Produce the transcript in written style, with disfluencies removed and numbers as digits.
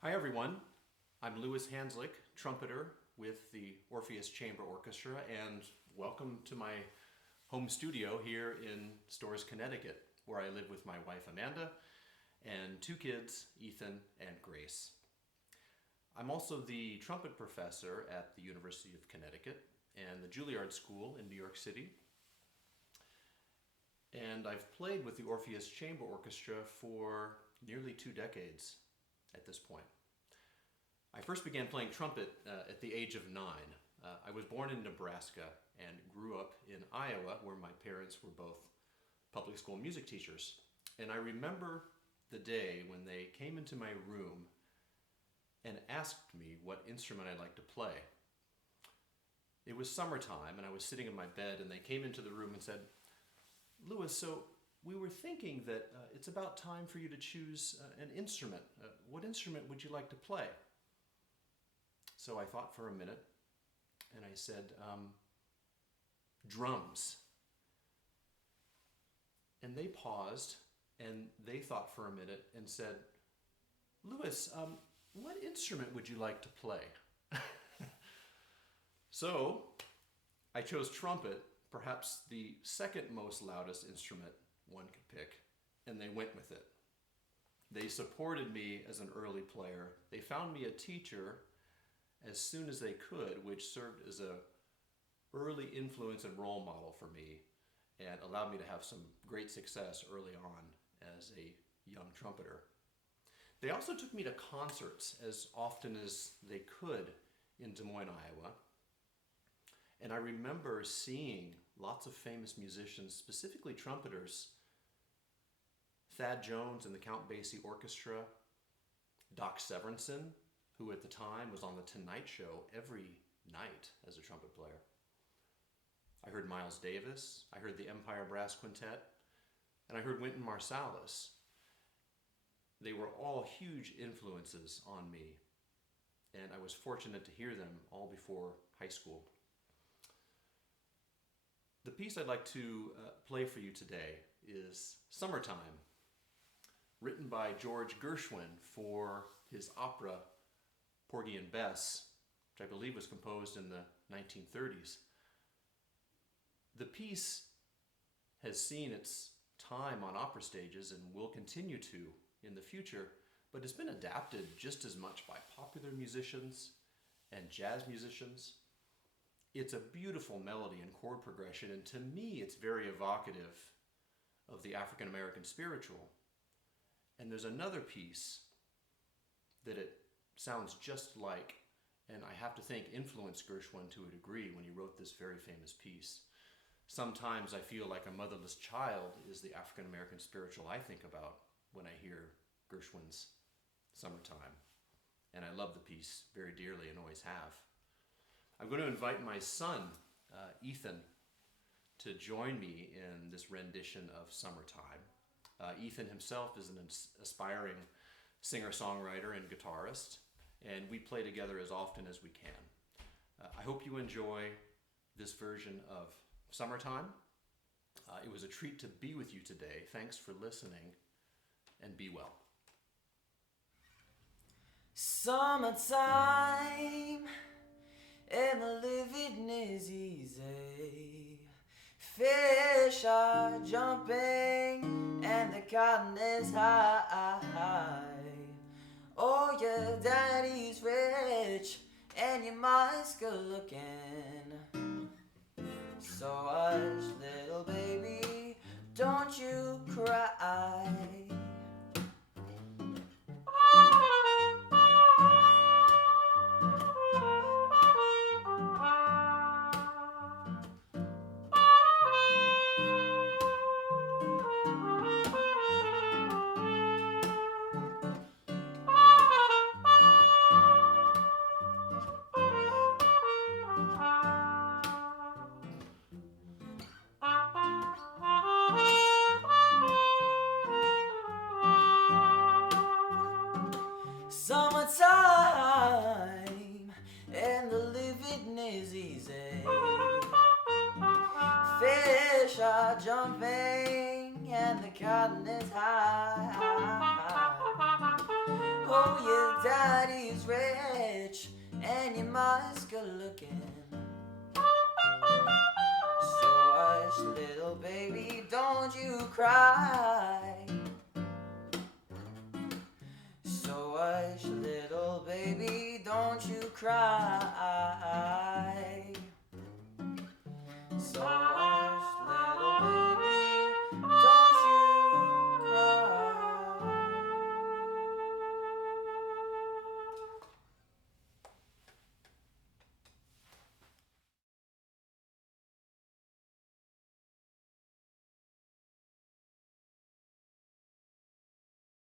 Hi everyone, I'm Louis Hanzlik, trumpeter with the Orpheus Chamber Orchestra, and welcome to my home studio here in Storrs, Connecticut, where I live with my wife Amanda and two kids, Ethan and Grace. I'm also the trumpet professor at the University of Connecticut and the Juilliard School in New York City. And I've played with the Orpheus Chamber Orchestra for nearly 2 decades at this point. I first began playing trumpet at the age of 9. I was born in Nebraska and grew up in Iowa, where my parents were both public school music teachers. And I remember the day when they came into my room and asked me what instrument I'd like to play. It was summertime and I was sitting in my bed, and they came into the room and said, "Louis, so we were thinking that it's about time for you to choose an instrument. What instrument would you like to play?" So I thought for a minute and I said, "Drums." And they paused and they thought for a minute and said, "Louis, what instrument would you like to play?" So I chose trumpet, perhaps the second most loudest instrument one could pick, and they went with it. They supported me as an early player. They found me a teacher as soon as they could, which served as a early influence and role model for me and allowed me to have some great success early on as a young trumpeter. They also took me to concerts as often as they could in Des Moines, Iowa. And I remember seeing lots of famous musicians, specifically trumpeters, Thad Jones and the Count Basie Orchestra, Doc Severinsen, who at the time was on The Tonight Show every night as a trumpet player. I heard Miles Davis, I heard the Empire Brass Quintet, and I heard Wynton Marsalis. They were all huge influences on me, and I was fortunate to hear them all before high school. The piece I'd like to play for you today is Summertime, written by George Gershwin for his opera Porgy and Bess, which I believe was composed in the 1930s. The piece has seen its time on opera stages and will continue to in the future, but it's been adapted just as much by popular musicians and jazz musicians. It's a beautiful melody and chord progression, and to me it's very evocative of the African American spiritual. And there's another piece that it sounds just like, and I have to think influenced Gershwin to a degree when he wrote this very famous piece. Sometimes I feel like a motherless child is the African American spiritual I think about when I hear Gershwin's Summertime. And I love the piece very dearly and always have. I'm going to invite my son, Ethan, to join me in this rendition of Summertime. Ethan himself is an aspiring singer-songwriter and guitarist, and we play together as often as we can. I hope you enjoy this version of Summertime. It was a treat to be with you today. Thanks for listening, and be well. Summertime, and the living is easy. Fish are jumping, and the cotton is high. Oh, your daddy's rich, and your mom's good looking. So hush, little baby, don't you cry. Summertime, and the living is easy. Fish are jumping, and the cotton is high. Oh, your daddy's rich and your mom's good looking. So hush, little baby, don't you cry. So hush, little baby, don't you cry.